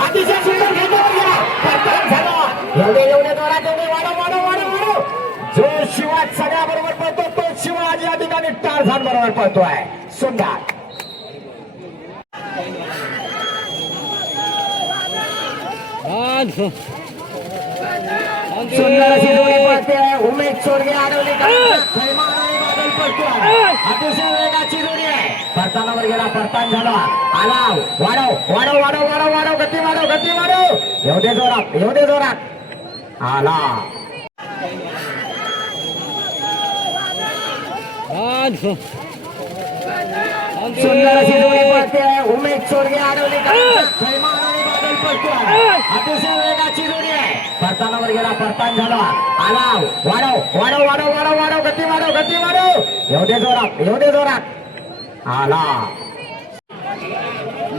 अतिशय सुंदर घेतलं गेला परत झाला एवढे जोरात एवढे वाढव जो शिवा सगळ्याबरोबर पळतो तो शिवाजी या ठिकाणी टारझान बरोबर पळतोय सुंदर सुंदर अशी जोडी पळते उमेश चोरगे अडवली अतिशय वेगाची जोडी आहे परतानावर गेला परतान झाला आला वाढव गती वाढव येऊ दे जोरात आला सुंदर अशी जोडी पळते उमेश चोरगे अडवली अतिशय वेगाची जोडी आहे परतानावर गेला परतान झाला आला वाढव गती वाढव येऊ दे जोरात आला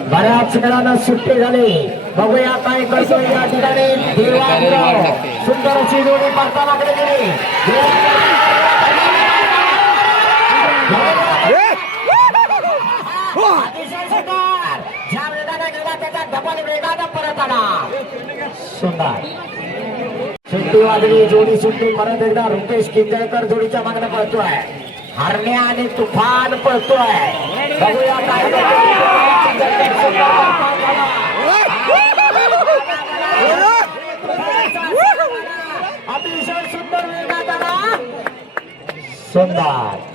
बऱ्याच वेळानं सुट्टी झाली बघूया काय करतो या ठिकाणी सुंदर अशी जोडी परतानाकडे गेली अतिशय सुंदर ज्या वेगाने गेला त्याचा डबल वेगाने परत आला सुंदर सुट्टी वाजली जोडी सुट्टी परत एकदा रुपेश किंजळकर जोडीच्या मागणं पळतोय हरण्या आणि तुफान पळतोय बघूया काय अतिशय सुंदर वेगात आला सुंदर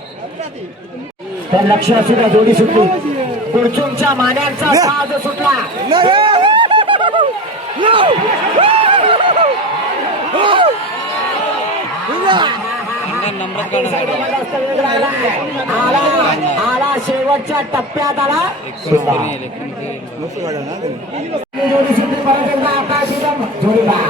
तर लक्ष असू द्या जोडी सुटली कुडचूमच्या मान्यांचा साज सुटला आला शेवटच्या टप्प्यात आला जोडी सुटली परत एकदा आकाश जोडीला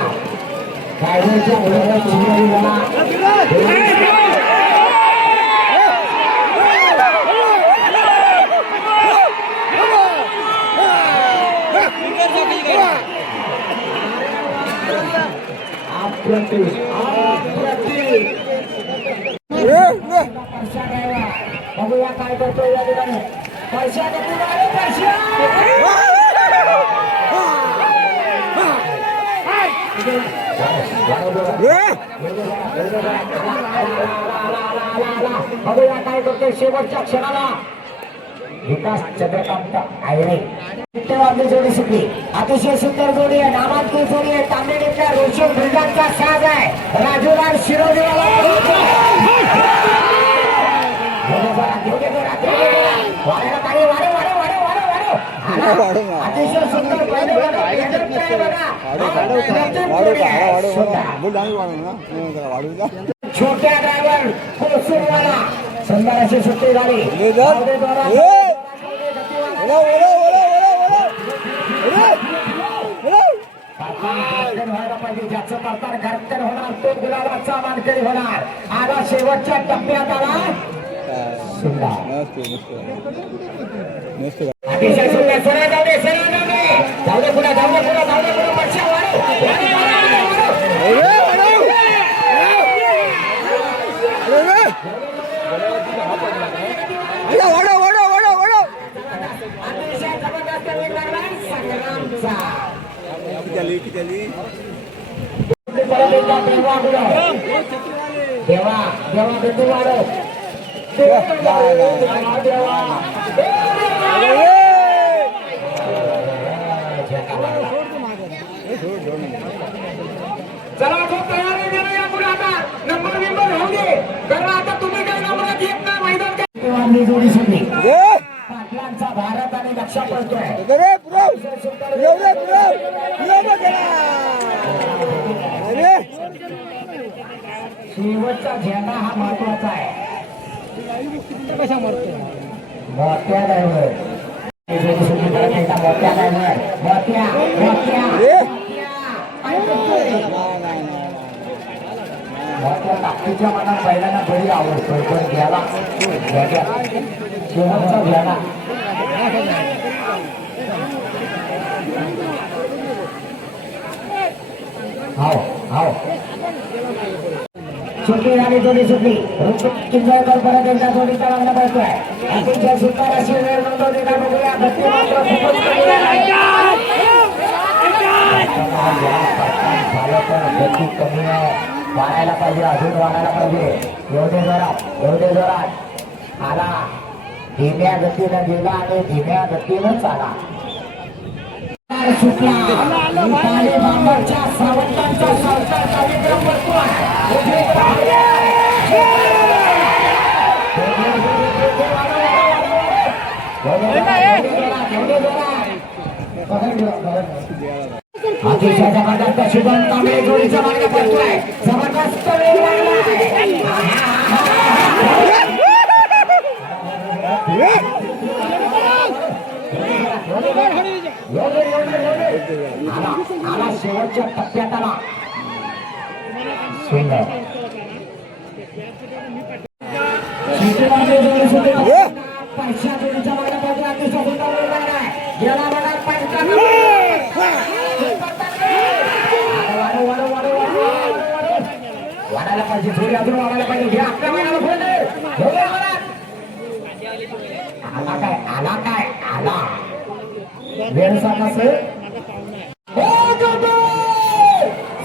बघूया काय करतोय या ठिकाणी पैशा बघूया काय करतोय शेवटच्या क्षणाला विकास चंद्रकांत आयरे वाजली जोडी सुटली अतिशय सुंदर जोडी आहे नामांकित जोडी आहे तांबेडीतल्या रोशन ब्रिगांचा साज आहे राजूराम शिरोडीवाला अतिशय सुंदर छोट्या ड्रायव्हर सुंदर अशी सुट्टी झाली ज्याचं करताना घरकर होणार तो गुलाबाचा मानकरी होणार आला शेवटच्या टप्प्यात आला अतिशय सुंदर सरळ जाऊ दे पुढे देवा बिंदू वाढव चला तयारी करा या पुढे आता नंबर होऊ दे कारण आता तुम्ही काही नंबरात येत नाही मैदान जोडी सुटली पाटलांचा भारत आणि लक्षा पडतोय शेवटचा झेंडा हा महत्वाचा आहे मोठ्या ड्रायव्हर मोठ्या ताकदीच्या मनात पहिल्यांदा बरी आवडतोय पण घ्यायला शेवटचा झेंडा सुटली झाली जोडी सुटली किंजळकर परत एकदा जोडीचा मागणं पडतोय अतिशय सुंदर अशी वेळ नोंदवली का बघूया गती मात्र खूपच झालं तर गती कमी आहे, वाढायला पाहिजे, अजून वाढायला पाहिजे. एवढे जोरात आला, धीम्या गतीनं गेला आणि धीम्या गतीनंच आला. सुटला बांबरच्या सावंतांचा संस्कार कार्यक्रम अतिशय जबरदस्त शुभम कांबळे जोडीचा मार्ग पडतोय. जबरदस्त वेग आला शेवटच्या टप्प्यात आला. सुंदर पैशा जोडीचा मार्ग पडतोय. अतिशय सुंदर वेग लागलाय. गेला बघा वाढायला पाहिजे, थोडी अजून वाढायला पाहिजे. आला काय आला वेळ सांगाच.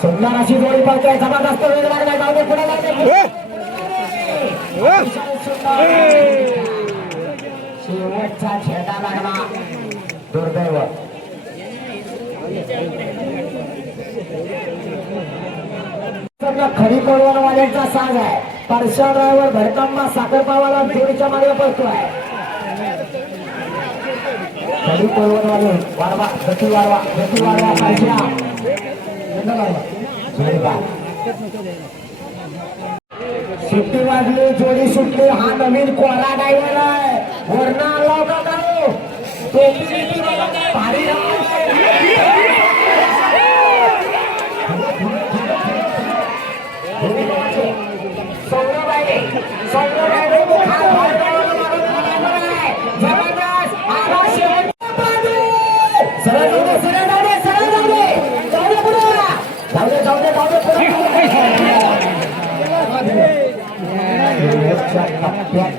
सुंदर अशी जोडी पडते. जबरदस्त वेळ लागलाय. जाऊ दे पुढे शेवटचा छेडा लागला. दुर्दैव खरी पळवणवाल्यांचा साज आहे. परशा ड्रायव्हर भडकांना साखरपावाला जोडीच्या मागे पडतोय. खरी पळवणवाले वाढवा, गती वाढवा, गती वाढवा. परशा सुट्टी वाजली, जोडी सुटली. हा नवीन कोरा ड्रायव्हर आहे. वरण आला का काय भारी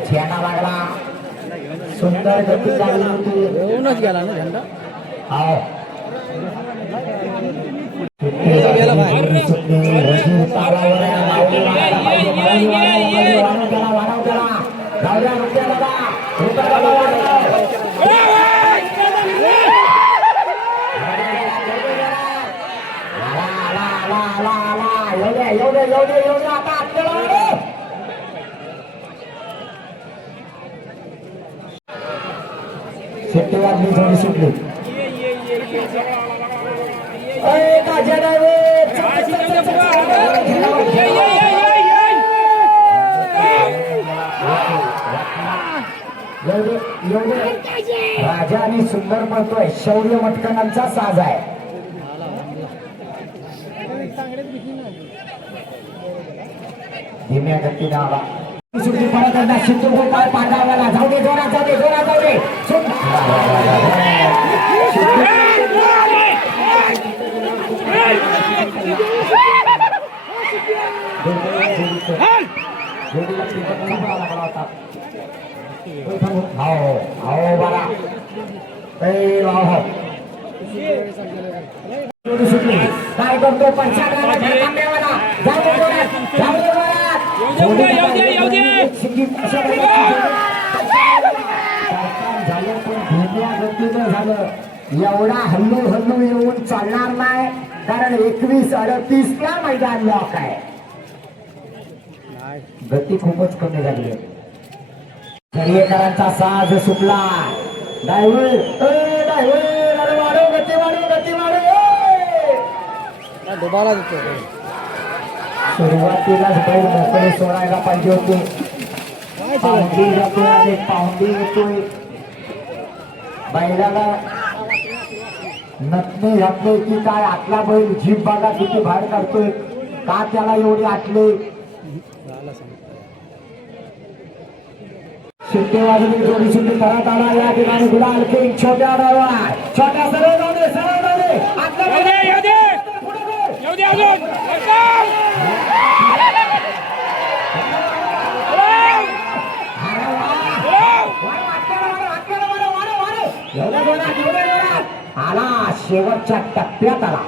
छेडा लागला. सुंदर गती लागली होती. येऊनच गेला ना झेंडा. सुट्टी वाजली, जोडी सुटली. राजा आणि सुंदर पळतोय. शौर्य मटकणांचा साज आहे. धीम्या गतीने आला. सुट्टी परत एकदा सिद्धू गोपाळ पांढरावाला. जाऊ दे जोरात, जाऊ दे जोरात, जाऊ दे. काय करतो पंचा झालं पण धीम्या गतीनं झालं. एवढा हल्लू हल्लू येऊन चालणार नाही, कारण 21:38 ला मैदान लॉक आहे. गती खूपच कमी झाली. शर्येकरांचा साज सुटला. ड्रायव्हर अरे वाढव गती, वाढव गती, वाढव. सुरुवातीलाच बैल मोकळे सोडायला पाहिजे होते. पाहुंडी जातोय आणि पाहुंडी येतोय. बैलाला नथने घातले की काय, आतला बैल जीभ बघा किती बाहेर काढतोय. का त्याला एवढे आटले. सुट्टी वाजली, जोडी सुट्टी परत आला. या ठिकाणी गुलाल किंग छोट्या ड्रायव्हर, छोट्या सरळ जाऊ दे, सरळ जाऊ दे. एवढ्या जोरात आला शेवटच्या टप्प्यात आला.